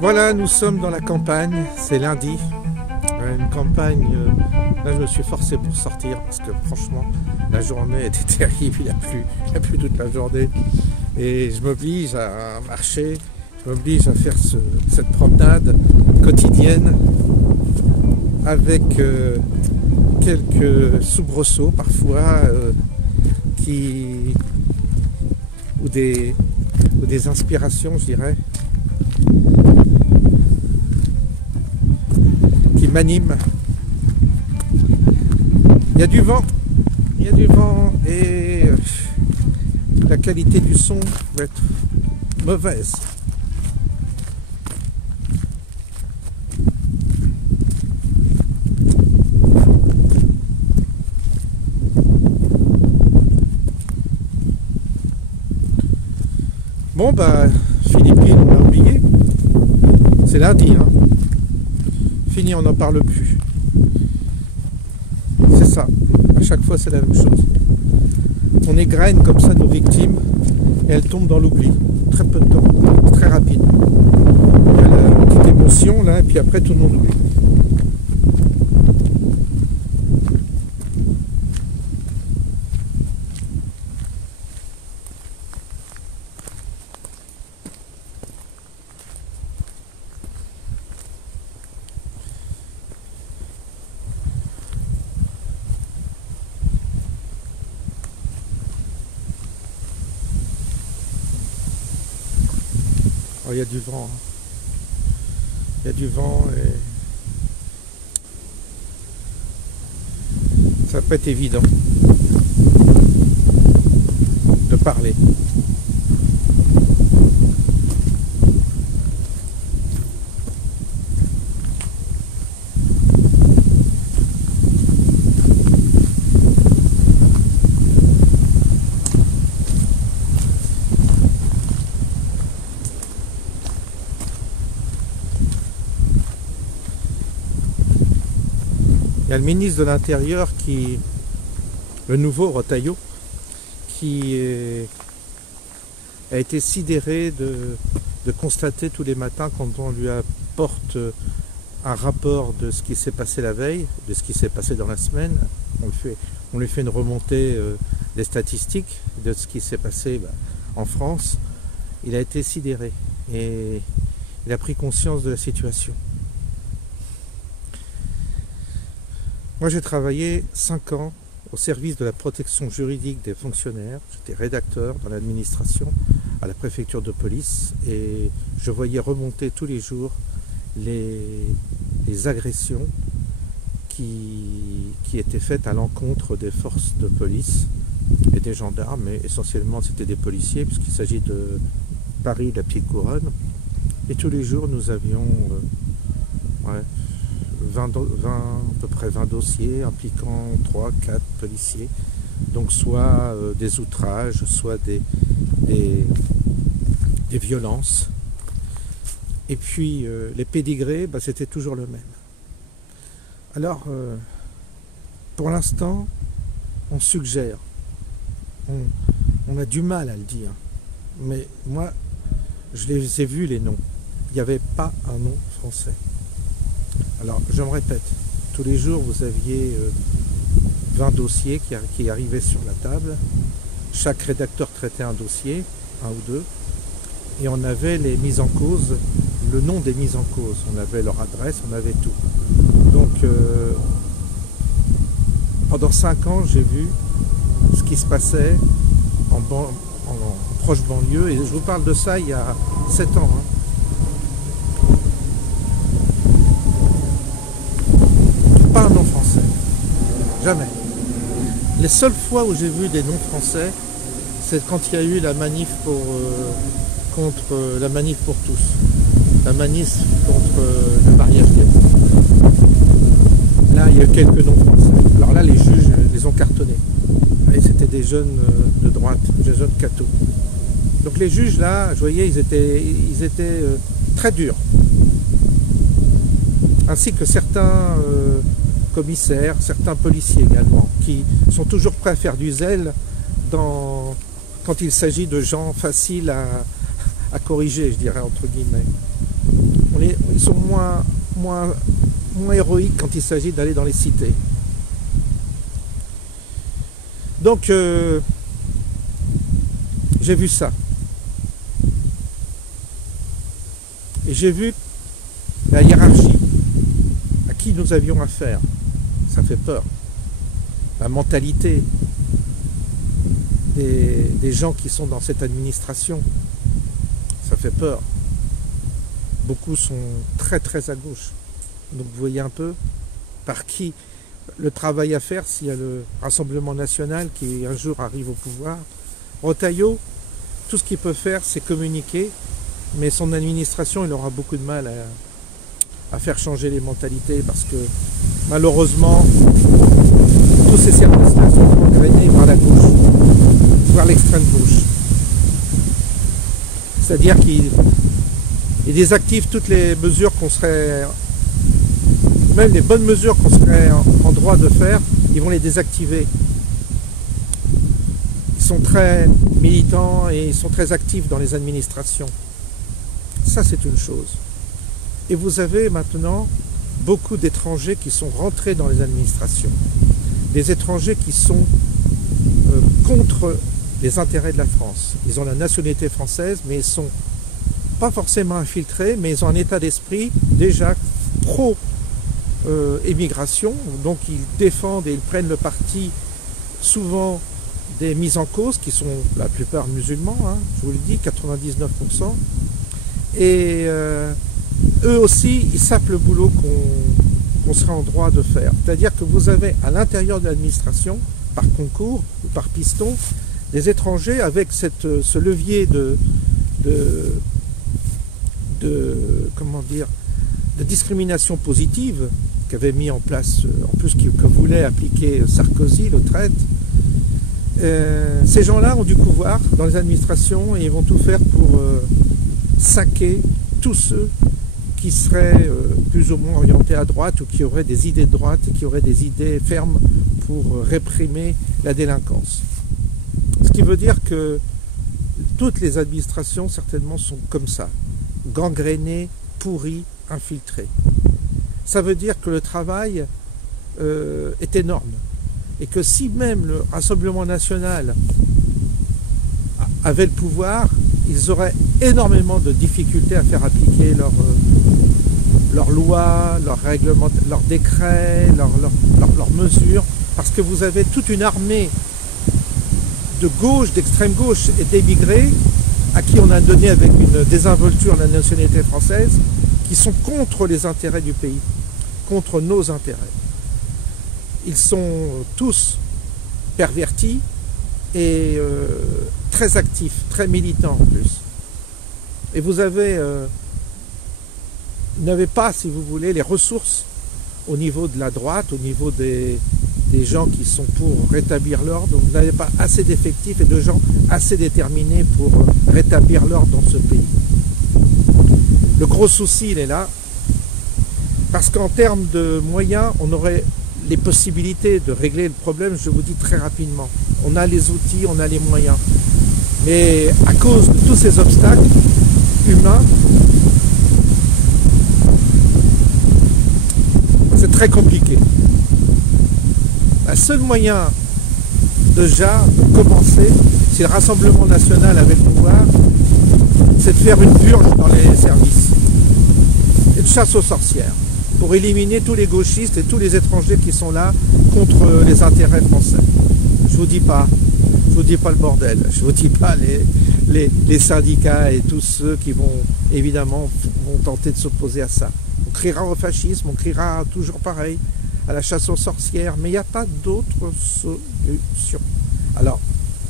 Voilà, nous sommes dans la campagne, c'est lundi, une campagne, là je me suis forcé pour sortir parce que franchement la journée était terrible, il n'y a plus toute la journée et je m'oblige à marcher, je m'oblige à faire cette promenade quotidienne avec quelques soubresauts parfois ou des inspirations, je dirais, qui m'animent. Il y a du vent et la qualité du son va être mauvaise. Bon bah, Philippines, on l'a oublié. C'est lundi, hein. Fini, on n'en parle plus. C'est ça. À chaque fois, c'est la même chose. On égrène comme ça nos victimes et elles tombent dans l'oubli. Très peu de temps, très rapide. Il y a la petite émotion là, et puis après, tout le monde oublie. Il y a du vent, hein. Il y a du vent et ça va pas être évident de parler. Il y a le ministre de l'Intérieur le nouveau Retailleau, qui a été sidéré de constater tous les matins quand on lui apporte un rapport de ce qui s'est passé la veille, de ce qui s'est passé dans la semaine. On lui fait une remontée des statistiques de ce qui s'est passé en France. Il a été sidéré et il a pris conscience de la situation. Moi, j'ai travaillé 5 ans au service de la protection juridique des fonctionnaires. J'étais rédacteur dans l'administration à la préfecture de police et je voyais remonter tous les jours les agressions qui étaient faites à l'encontre des forces de police et des gendarmes, mais essentiellement c'était des policiers puisqu'il s'agit de Paris, la Petite Couronne. Et tous les jours, nous avions à peu près 20 dossiers impliquant 3-4 policiers, donc soit des outrages, soit des violences. Et puis les pédigrés, c'était toujours le même. Alors, pour l'instant, on suggère, on a du mal à le dire, mais moi, je les ai vus les noms. Il n'y avait pas un nom français. Alors, je me répète, tous les jours, vous aviez 20 dossiers qui arrivaient sur la table. Chaque rédacteur traitait un dossier un ou deux, et on avait les mises en cause, le nom des mises en cause, on avait leur adresse, on avait tout. Donc pendant 5 ans, j'ai vu ce qui se passait en proche banlieue, et je vous parle de ça il y a 7 ans. Pas un nom français, jamais. Les seules fois où j'ai vu des noms français, c'est quand il y a eu la manif contre la manif pour tous, la manif contre le mariage gay. Là, il y a eu quelques noms français. Alors là, les juges les ont cartonnés. Et c'était des jeunes de droite, des jeunes cathos. Donc les juges, là, je voyais, ils étaient très durs. Ainsi que certains commissaires, certains policiers également, qui sont toujours prêts à faire du zèle quand il s'agit de gens faciles à corriger, je dirais, entre guillemets. Ils sont moins héroïques quand il s'agit d'aller dans les cités. Donc, j'ai vu ça. Et j'ai vu la hiérarchie, à qui nous avions affaire. Ça fait peur. La mentalité des gens qui sont dans cette administration, ça fait peur. Beaucoup sont très très à gauche. Donc vous voyez un peu par qui le travail à faire s'il y a le Rassemblement national qui un jour arrive au pouvoir. Retailleau, tout ce qu'il peut faire, c'est communiquer, mais son administration, il aura beaucoup de mal à faire changer les mentalités parce que malheureusement, tous ces services-là sont engrainés par la gauche, voire l'extrême gauche. C'est-à-dire qu'il désactive toutes les mesures qu'on serait, même les bonnes mesures qu'on serait en droit de faire, ils vont les désactiver. Ils sont très militants et ils sont très actifs dans les administrations. Ça, c'est une chose. Et vous avez maintenant beaucoup d'étrangers qui sont rentrés dans les administrations. Des étrangers qui sont contre les intérêts de la France. Ils ont la nationalité française, mais ils ne sont pas forcément infiltrés, mais ils ont un état d'esprit déjà pro-émigration. Donc ils défendent et ils prennent le parti souvent des mises en cause, qui sont la plupart musulmans, je vous le dis, 99%. Et eux aussi, ils savent le boulot qu'on serait en droit de faire. C'est-à-dire que vous avez à l'intérieur de l'administration, par concours ou par piston, des étrangers avec ce levier de discrimination positive qu'avait mis en place, en plus que voulait appliquer Sarkozy, le traite. Ces gens-là ont du pouvoir dans les administrations et ils vont tout faire pour saquer tous ceux qui seraient plus ou moins orientés à droite ou qui auraient des idées de droite et qui auraient des idées fermes pour réprimer la délinquance. Ce qui veut dire que toutes les administrations certainement sont comme ça, gangrénées, pourries, infiltrées. Ça veut dire que le travail est énorme et que si même le Rassemblement national avait le pouvoir, ils auraient énormément de difficultés à faire appliquer leurs lois, leurs règlements, leurs décrets, leurs mesures, parce que vous avez toute une armée de gauche, d'extrême gauche et d'émigrés à qui on a donné avec une désinvolture la nationalité française, qui sont contre les intérêts du pays, contre nos intérêts. Ils sont tous pervertis et très actifs, très militants en plus. Et vous n'avez pas, si vous voulez, les ressources au niveau de la droite, au niveau des gens qui sont pour rétablir l'ordre. Vous n'avez pas assez d'effectifs et de gens assez déterminés pour rétablir l'ordre dans ce pays. Le gros souci, il est là, parce qu'en termes de moyens, on aurait les possibilités de régler le problème, je vous dis très rapidement. On a les outils, on a les moyens. Mais à cause de tous ces obstacles humains, c'est très compliqué. Le seul moyen déjà de commencer, si le Rassemblement national avait le pouvoir, c'est de faire une purge dans les services. Une chasse aux sorcières, pour éliminer tous les gauchistes et tous les étrangers qui sont là contre les intérêts français. Je vous dis pas le bordel, je vous dis pas les syndicats et tous ceux qui vont évidemment tenter de s'opposer à ça. On criera au fascisme, on criera toujours pareil, à la chasse aux sorcières, mais il n'y a pas d'autre solution. Alors,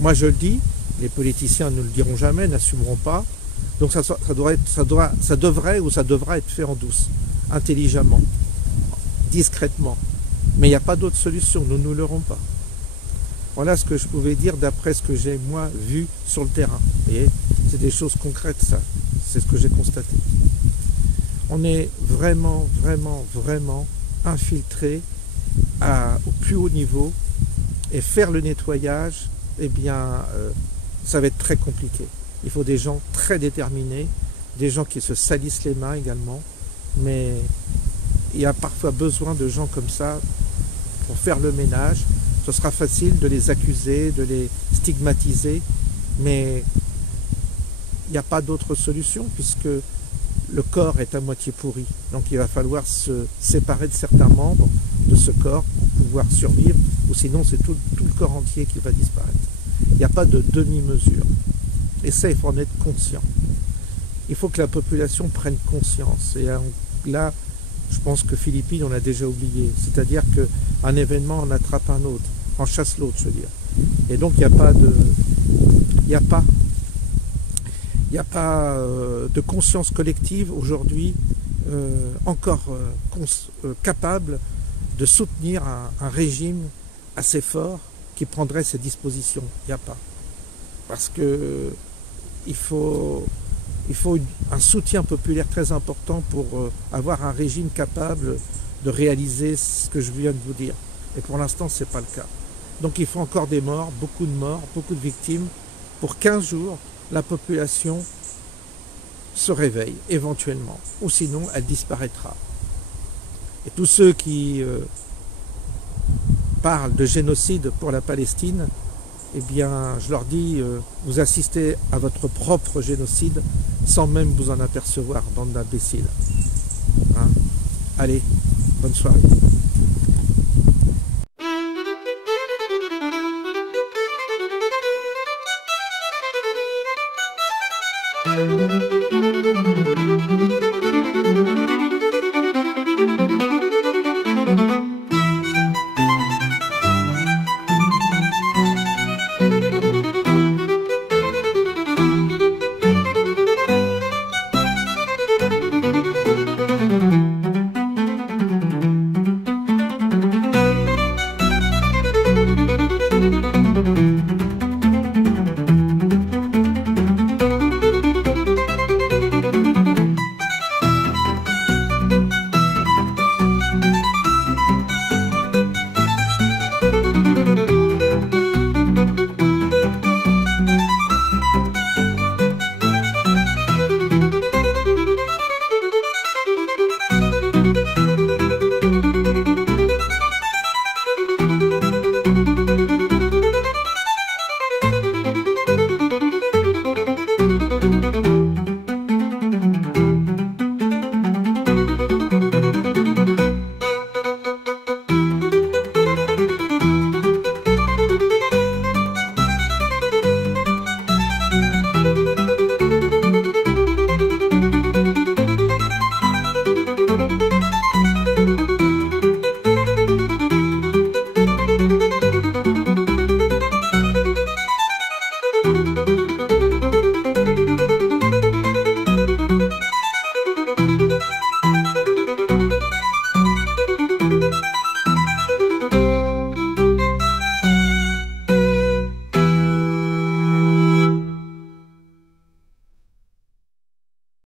moi je le dis, les politiciens ne le diront jamais, n'assumeront pas, donc ça devrait être fait en douce, intelligemment, discrètement. Mais il n'y a pas d'autre solution, nous ne l'aurons pas. Voilà ce que je pouvais dire d'après ce que j'ai moi vu sur le terrain. Vous voyez, c'est des choses concrètes, ça. C'est ce que j'ai constaté. On est vraiment, vraiment, vraiment infiltré au plus haut niveau, et faire le nettoyage, eh bien, ça va être très compliqué. Il faut des gens très déterminés, des gens qui se salissent les mains également, mais il y a parfois besoin de gens comme ça pour faire le ménage. Ce sera facile de les accuser, de les stigmatiser, mais il n'y a pas d'autre solution puisque le corps est à moitié pourri. Donc il va falloir se séparer de certains membres de ce corps pour pouvoir survivre, ou sinon c'est tout le corps entier qui va disparaître. Il n'y a pas de demi-mesure. Et ça, il faut en être conscient. Il faut que la population prenne conscience. Et là, je pense que Philippines, on l'a déjà oublié. C'est-à-dire qu'un événement en attrape un autre, en chasse l'autre, je veux dire. Et donc, il n'y a pas de conscience collective aujourd'hui encore capable de soutenir un régime assez fort qui prendrait ces dispositions. Il n'y a pas. Parce que il faut un soutien populaire très important pour avoir un régime capable de réaliser ce que je viens de vous dire. Et pour l'instant, ce n'est pas le cas. Donc il faut encore des morts, beaucoup de victimes. Pour 15 jours, la population se réveille éventuellement, ou sinon elle disparaîtra. Et tous ceux qui parlent de génocide pour la Palestine, eh bien, je leur dis, vous assistez à votre propre génocide sans même vous en apercevoir, bande d'imbéciles. Hein? Allez, bonne soirée.